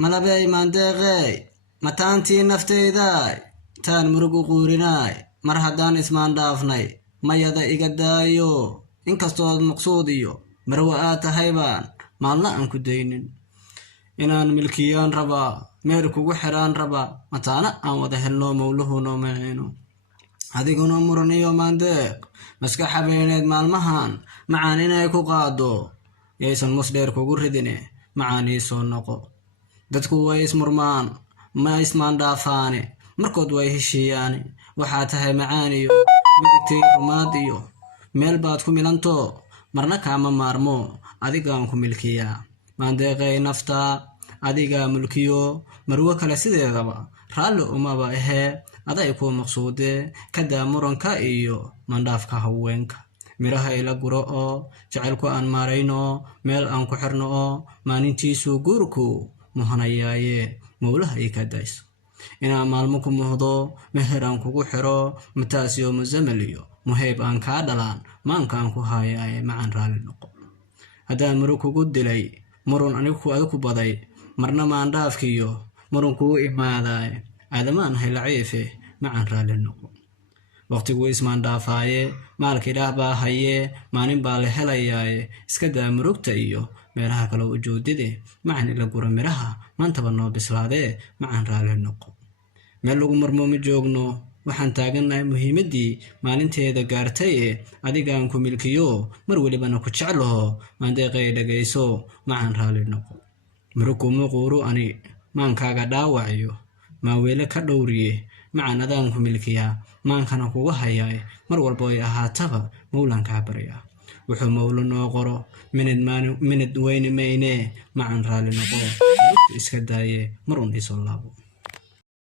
malabay maandeeqay mataantii naftaydaay taan murugu quurinaay mar haddaan ismaan dhaafnay mayada iga daayo inkastoo maqsuud iyo marwa aad tahay baan maalna aan ku daynin inaan milkiyaan rabaa meel kugu xiraan rabaa mataana aan wada helno mawluhu noo maciino adiguna muran iyo maandeeq maska habeeneed maalmahan macaan inay ku qaado yaysan musdheer kugu ridine macaanii soo noqo dadku way ismurmaan ma ismaan dhaafaane markood way heshiiyaane waxaa tahay macaan iyo midigtay rumaad iyo meel baad ku milanto marna kaama maarmo adigaan ku milkiyaa maandeeqay naftaa adigaa mulkiyo marwo kale sideedaba raalli umaba ahee aday ku maqsuudee kadaa muranka iyo mandhaafka haweenka miraha ila guro oo jacaylku aan maarayno meel aan ku xirno oo maalintiisu guurku muhanayaaye mawlaha ii ka dayso inaan maalmo ku muhdo meher aan kugu xiro mataasiyo muzamal iyo muhayb aan kaa dhalaan maanka aan ku haayaaye macaan raalli noqo haddaan muru kugu dilay murun anigu adigu baday marna maandhaafkiyo murun kugu imaadaaye aadamaan hay laciife macaan raalli noqo waqtigu ismaan dhaafaaye maalka ilaah baa hayee maalin baa la helayaaye iska daa murugta iyo meelaha kale u joodide macaan ila gura miraha maantaba noo bislaadee macaan raalli noqo meel lagu marmoomi joogno waxaan taagannahay muhiimaddii maalinteeda gaartay ee adigaan ku milkiyo mar welibana ku jeclaho maandeeqay dhagayso macaan raalli noqo murukumu quuru ani maankaaga dhaawaciyo maaweele ka dhowriye macaan adaan ku milkiyaa maankana kugu hayaay mar walba ay ahaataba mawlankaa baryaa wuxuu mawlo noo qoro minid weyni maynee macaan raalli noqo iska daaye mar un isoo laabo